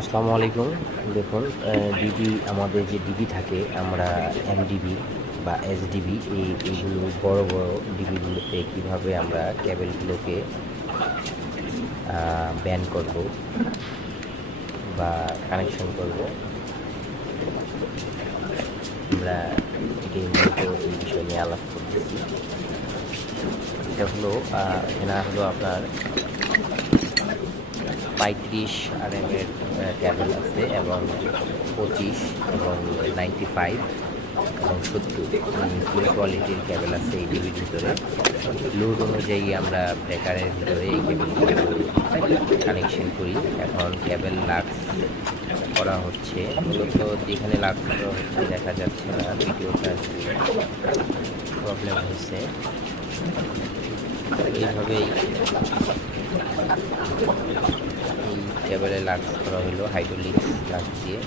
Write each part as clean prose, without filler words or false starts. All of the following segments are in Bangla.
আসসালামু আলাইকুম। দেখুন, ডিবি আমাদের যে ডিবি থাকে, আমরা এমডিবি বা এসডিবি এইগুলো বড় বড় ডিবিগুলোতে কীভাবে আমরা কেবেলগুলোকে ব্যান করব বা কানেকশন করব, আমরা মূলত এই বিষয় নিয়ে আলাপ করতেছি। এটা হলো আপনার 35 RMএর কেবল আছে এবং 25 এবং 95 এবং 70 তিন কোয়ালিটির কেবল আছে এই ডিবির ভিতরে। লোড অনুযায়ী আমরা ব্রেকারের ভিতরে এই কেবলগুলো কানেকশন করি। এখন কেবল লাক্স করা হচ্ছে, মূলত যেখানে লাক্স করা হচ্ছে দেখা যাচ্ছে না, ভিডিওটা প্রবলেম হয়েছে। এইভাবেই এই কেবলে লাক্স করা হলো হাইড্রোলিক্স লাক্স দিয়ে।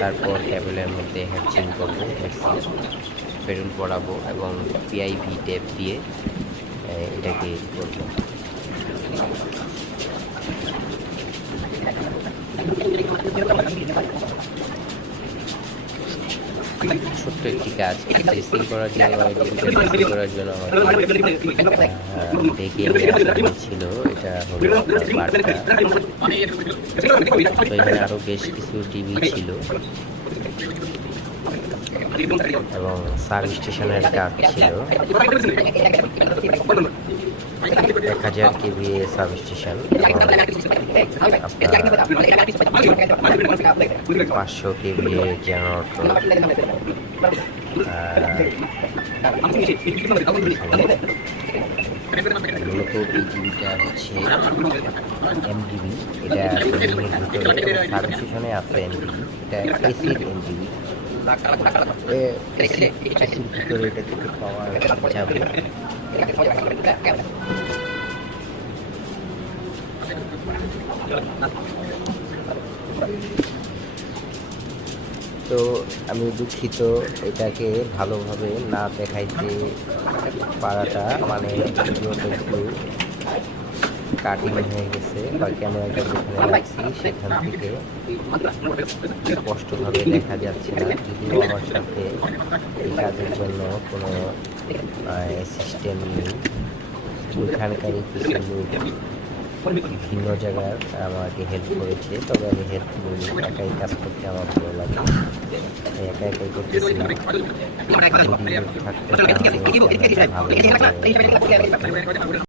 তারপর কেবলের মধ্যে হেডসিং করবো, ফেরুল পড়াবো এবং পিআইভি টেপ দিয়ে এটাকে করবো। ছোট্ট একটি কাজ টেস্টিং করার জন্য দেখে ছিল। এটা হলো বারটা। তো এখানে আরো বেশ কিছু টিভি ছিল এবং সাব স্টেশনের কাজ ছিল। 1000 K V sub station, 500 K V generator. মূলত এই টিভিটা হচ্ছে এমডিবি। এটা সাব স্টেশনে আছে এমডিবি, এটা এসির এমডিবি। এসির ভিতরে এটা থেকে পাওয়া যাবে। তো আমি দুঃখিত, এটাকে ভালোভাবে না দেখাইতে পারাটা, মানে ভিডিওটা একটু কাটিং হয়ে গেছে বা ক্যামেরাটা যেখানে রাখছি সেখান থেকে স্পষ্টভাবে দেখা যাচ্ছে না। যদিও আমার সাথে এই কাজের জন্য কোনো অ্যাসিস্ট্যান্ট নেই, ওইখানকারই কিছু লোক ভিন্ন জায়গার আমাকে হেল্প করেছে, তবে আমি হেল্প করি। একাই কাজ করতে আমার ভালো লাগে, একা একাই করতেছি। যদি থাকতে ভালো